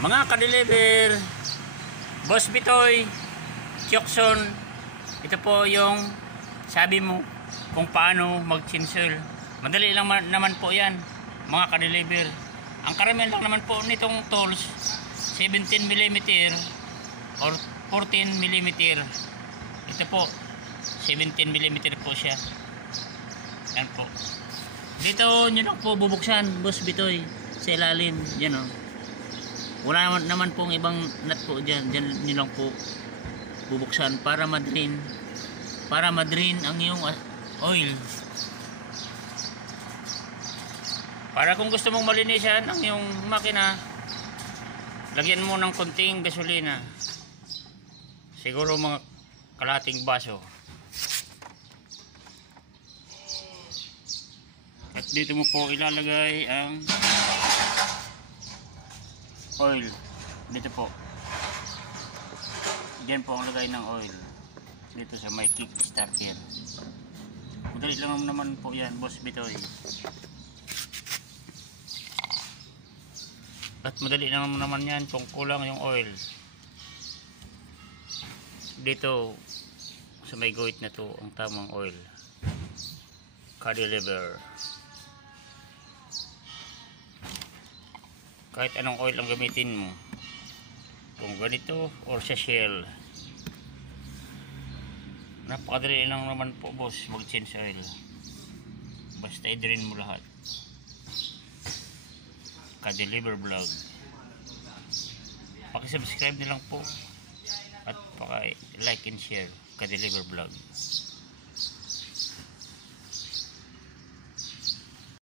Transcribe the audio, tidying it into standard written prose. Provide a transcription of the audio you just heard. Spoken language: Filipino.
Mga ka-deliver, Boss Bitoy, Chokson, ito po yung sabi mo kung paano mag-chinsel. Madali lang naman po yan, mga ka-deliver. Ang karamihan lang naman po nitong tools, 17mm or 14mm. Ito po, 17mm po siya. Yan po. Dito nyo lang po bubuksan, Boss Bitoy, sa ilalim. Yan o. Wala naman pong ibang nut po dyan. Dyan nyo lang po bubuksan para ma-drain ang iyong oil. Para kung gusto mong malinisan ang iyong makina, lagyan mo ng konting gasolina. Siguro mga kalahating baso. At dito mo po ilalagay ang oil. Dito po. Diyan po ang lagay ng oil. Dito sa may kick starter. Madali lang naman po yan, Boss Bitoy. At madali naman yan kung kulang yung oil. Dito sa may guhit na to ang tamang oil. Ka-deliver. Kahit anong oil ang gamitin mo, kung ganito or sa shell, napakadali lang naman po, boss, mag-change oil. Basta i-drain mo lahat. Ka-deliver vlog, paki-subscribe na lang po at paki-like and share Ka-deliver vlog.